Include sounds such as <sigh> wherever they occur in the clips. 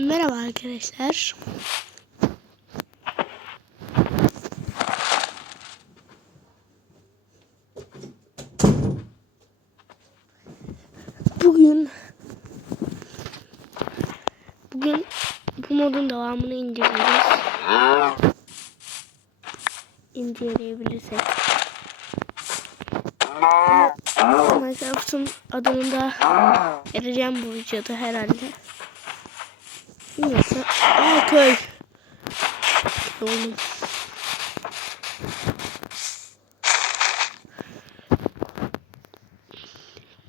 Merhaba arkadaşlar. Bugün bugün bu modun devamını inceleyeceğiz. İnceleyebilirsek. Minecraft'ın adını da vereceğim bu videoda herhalde. Aa köy. Oğlum.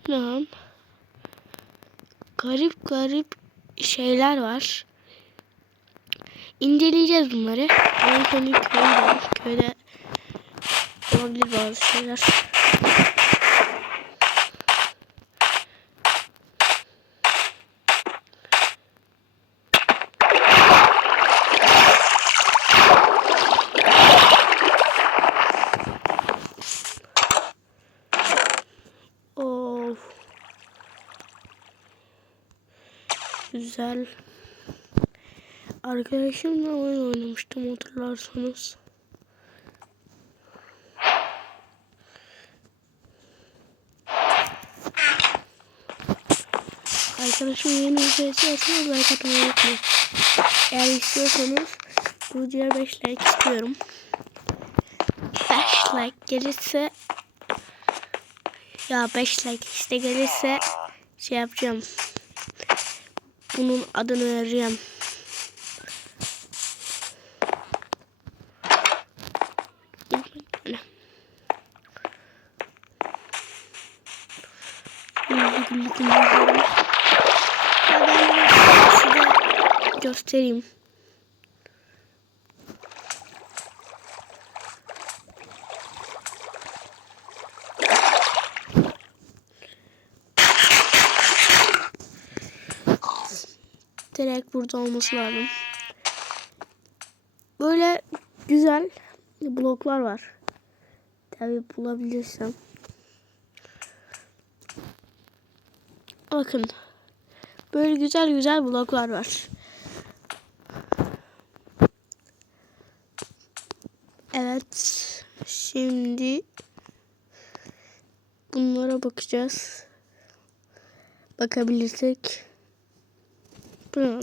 Tamam. Garip garip şeyler var. İnceleyeceğiz bunları. En son ilk köy var. Köyde olabilir bazı şeyler. Of. Güzel. Arkadaşımla oyun oynamıştım hatırlarsanız. Arkadaşım yeni bir şey istiyorsanız like atmayı unutmayın. Eğer istiyorsanız bu videoya 5 like istiyorum. 5 like gelirse ya 5 like işte gelirse şey yapacağım. Bunun adını vereceğim. Göstereyim. Direkt burada olması lazım. Böyle güzel bloklar var. Tabi bulabilirsem. Bakın. Böyle güzel güzel bloklar var. Evet. Şimdi bunlara bakacağız. Bakabilirsek. Tamam.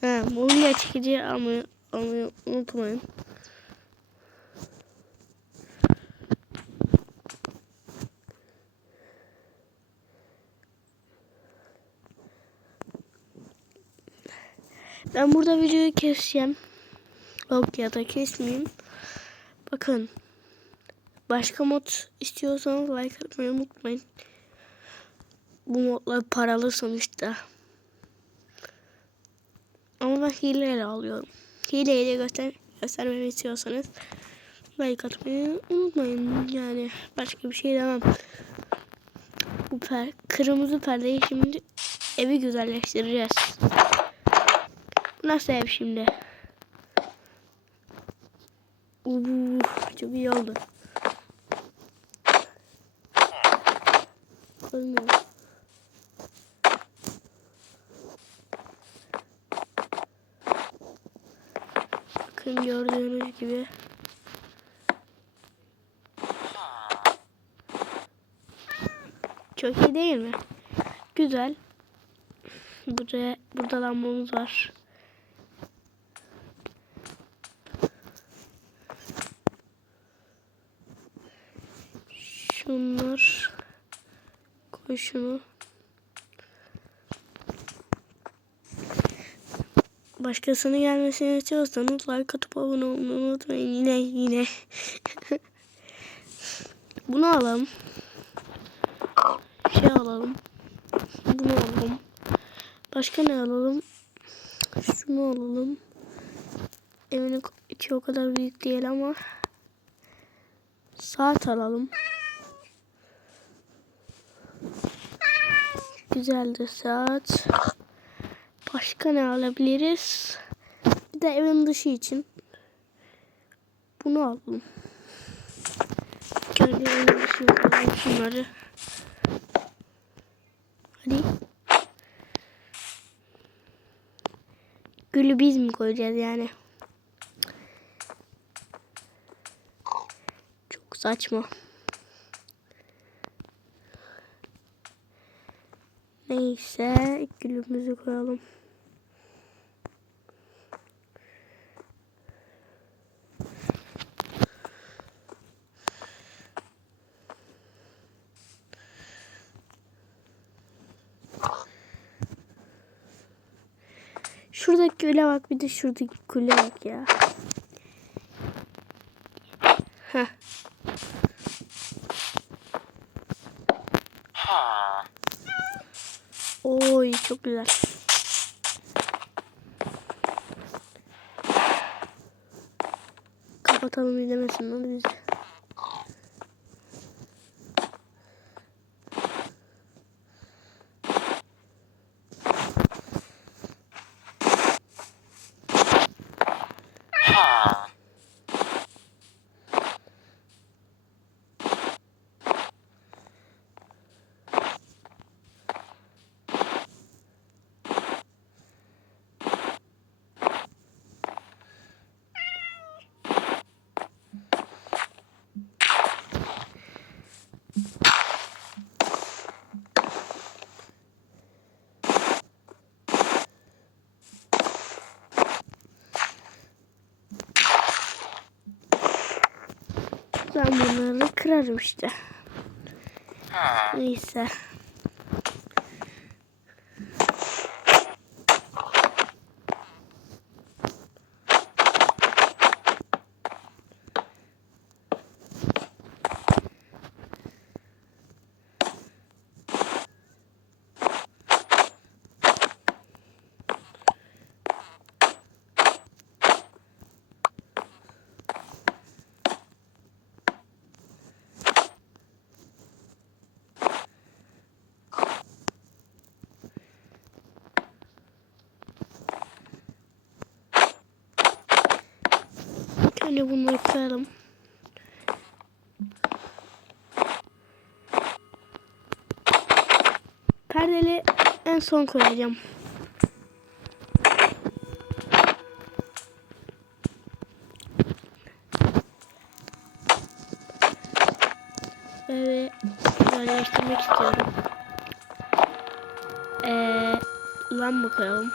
Ha, mobilya çekici almayı, almayı unutmayın. Ben burada videoyu keseceğim. Yok ya da kesmeyeyim. Bakın. Başka mod istiyorsanız like atmayı unutmayın. Bu modlar paralı sonuçta. Ama ben hileyle alıyorum. Hileyle göster göstermemi istiyorsanız like atmayı unutmayın. Yani başka bir şey demem. Bu per kırmızı perdeyi şimdi evi güzelleştireceğiz. Nasıl ev şimdi? Uuu çok iyi oldu. Olmuyor. Bakın gördüğünüz gibi. Çok iyi değil mi? Güzel. Buraya, burada lambamız var. Şunlar. Şunu. Başkasının gelmesini istiyorsanız like atıp abone olmayı unutmayın. Yine yine. <laughs> Bunu alalım. Şey alalım. Bunu alalım. Başka ne alalım? Şunu alalım. Evin içi o kadar büyük değil ama saat alalım. Güzeldir saat. Başka ne alabiliriz? Bir de evin dışı için. Bunu alalım. Kendi evin dışı yapalım şunları. Hadi. gülü biz mi koyacağız yani? Çok saçma. Neyse gülümüzü koyalım. Şuradaki güle bak bir de şuradaki güle bak ya. Heh. Oy çok güzel. Kapatalım izlemesin onu bizi. Ben bunları kırarım işte. Neyse. Şöyle bunları koyalım. Perdeli en son koyacağım. Böyle güzelleştirmek istiyorum. Ee, lamba koyalım.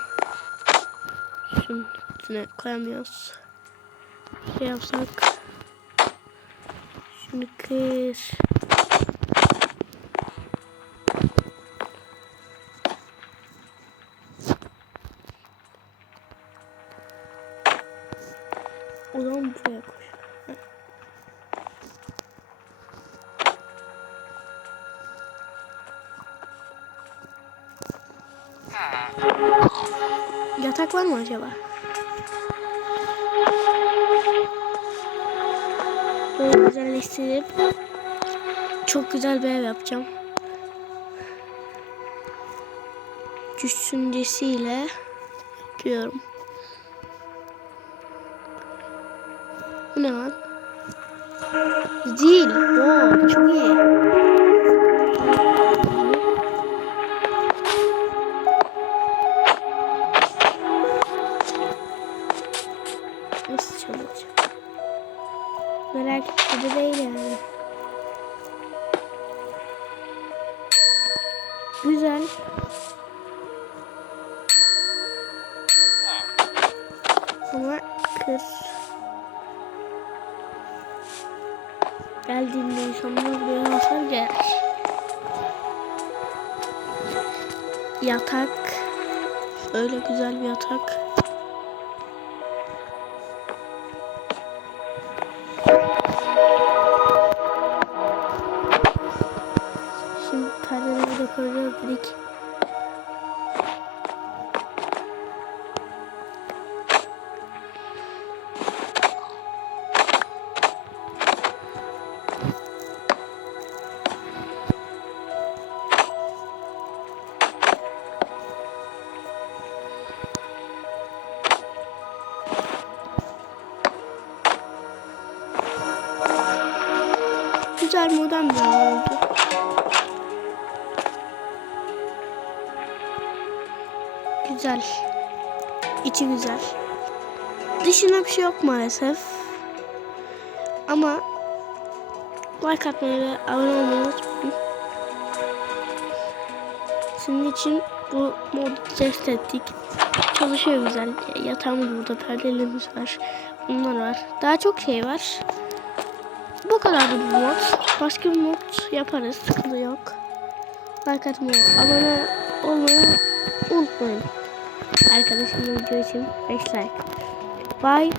Şunun üstüne koyamıyoruz şey yapsak. Şunu kır. O zaman buraya koy. Yatak var mı acaba? Böyle güzelleştirip çok güzel bir ev yapacağım. Düşüncesiyle yapıyorum. Bu ne lan? Zil. Oo, çok iyi. Güzel. Ama kır. Geldiğinde insanlar buraya hasar gelir. Yatak. Böyle güzel bir yatak. Bir hava oldu. Güzel. içi güzel. Dışına bir şey yok maalesef. Ama like atmayı ve abone olmayı unutmayın. Sizin için bu modu test ettik. Çalışıyor güzel. Yatağımız burada, perdelerimiz var. Bunlar var. Daha çok şey var. Bu kadardı bu mod. Başka bir mod yaparız. Sıkıntı yok. Like atmayı, abone olmayı unutmayın. Arkadaşımın video için 5 like. Bye.